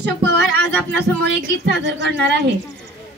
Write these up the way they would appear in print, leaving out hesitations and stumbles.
अशोक पवार आज आपल्या समोर एक गीत सादर करणार आहे।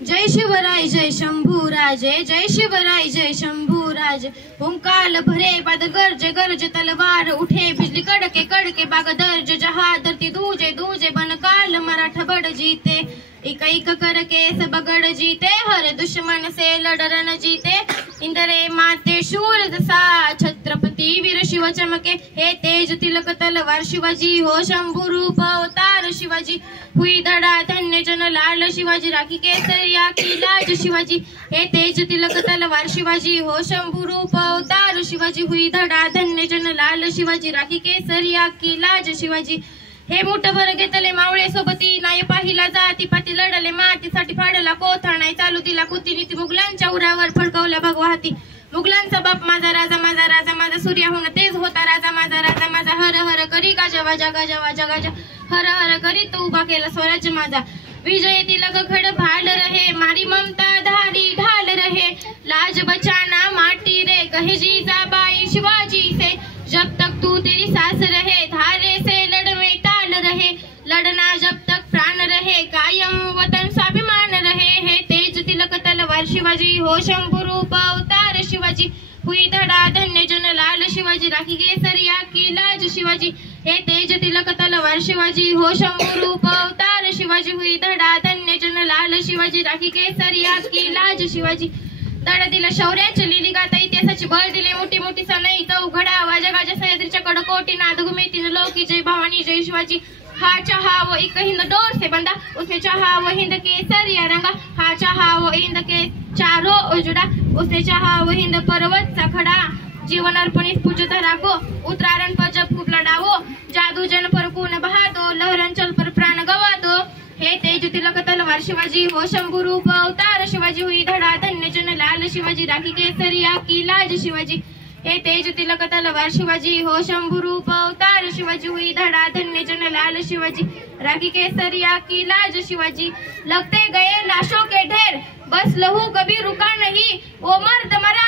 जय शिवराय जय शंभूराजे, जय शिवराय जय शंभूराजे। ओंकार भरे बाद गर्ज गर्ज तलवार उठे, बिजली कड़के कड़के बाग दर्ज जहा धरती दूजे दूजे बन काल मराठा बड़ जीते। एक एक करके सब गढ़ जीते, हर दुश्मन से लड़रन जीते। इंद्रे माते शूर दसा छत्रपति वीर शिव चमके, हे तेज तिलक तलवार शिवाजी हो शंभू रूप अवतार शिवाजी। हुई धड़ा धन्य जन लाल शिवाजी, राखी केसरिया की लाज शिवाजी। हे तेज तिलक तलवार शिवाजी हो शंभू रूप अवतार शिवाजी। हुई धड़ा धन्य जन लाल शिवाजी, राखी केसरिया की लाज शिवाजी। हे मुठभर घेतले मावळे सोबती, नाही पाहिला जाती पाती लढले मातीसाठी फाडला कोथा, नाही चालू दिला कुतीनीती मुघलांच्या उरावर फडकवल्या भगवाती। मुघलांचा बाप माझा राजा माझा राजा माझा, सूर्याहून तेज होता राजा माझा राजा माझा। हर हर करी गाजवा जगा जवा जगा हर हर करी तो उभा केला स्वराज्य माझा। विजय तिलक खड भाल रहे, मारी ममता धारी ढाल रहे। लाज बचाना माटी रे कहे जीजाबाई शिवाजी से, जब तक तू तेरी सास रहे धारे से लड़ में टाल रहे। लड़ना जब तक प्राण रहे, कायम वतन स्वाभिमान रहे। हे तेज तिलक तलवार शिवाजी हो शंभू रूप अवतार शिवाजी। हुई धड़ा धन्य जन लाल शिवाजी, राखी केसरिया की लाज शिवाजी। हे तेज तिलक तलवार शिवाजी हो शंभू रूप अवतार शिवाजी। हुई धड़ा धन्य जन लाल शिवाजी, राखी केसरिया की लाज शिवाजी। धडा दिला शौर्याची लिली गाता, इतिहासाची बळ दिले मोठी मोठी सनई चौघडा आवाज गाजा सह्याद्रीच्या कडकोटी नाद घुमेतीन लोकी। जय भवानी जय शिवाजी। हा चाहा वो एक हिंद डोर से बंदा, उसने चाहा वो हिंद केसरिया रंगा। हा चाहा वो हिंद के चारों उजड़ा, उसने चाहा वो हिंद पर्वत सा खड़ा। जीवन अर्पण इस पूज धरा को, उत्तरायण पर जब खूब लड़ा वो। जादू जन पर कून बहा दो, लहरन चल पर प्राण गवा दो। हे तेज तिलक तलवार शिवाजी हो शंभू रूप अवतार शिवाजी। हुई धड़ा धन्य जन लाल शिवाजी, राखी केसरिया की लाज शिवाजी। हे तेज तिलक तलवार शिवाजी हो शंभू रूप अवतार शिवाजी। हुई धड़ा धन्य जन लाल शिवाजी, राखी केसरिया की लाज शिवाजी। लगते गए लाशों के ढेर, बस लहू कभी रुका नहीं, वो मर्द मरा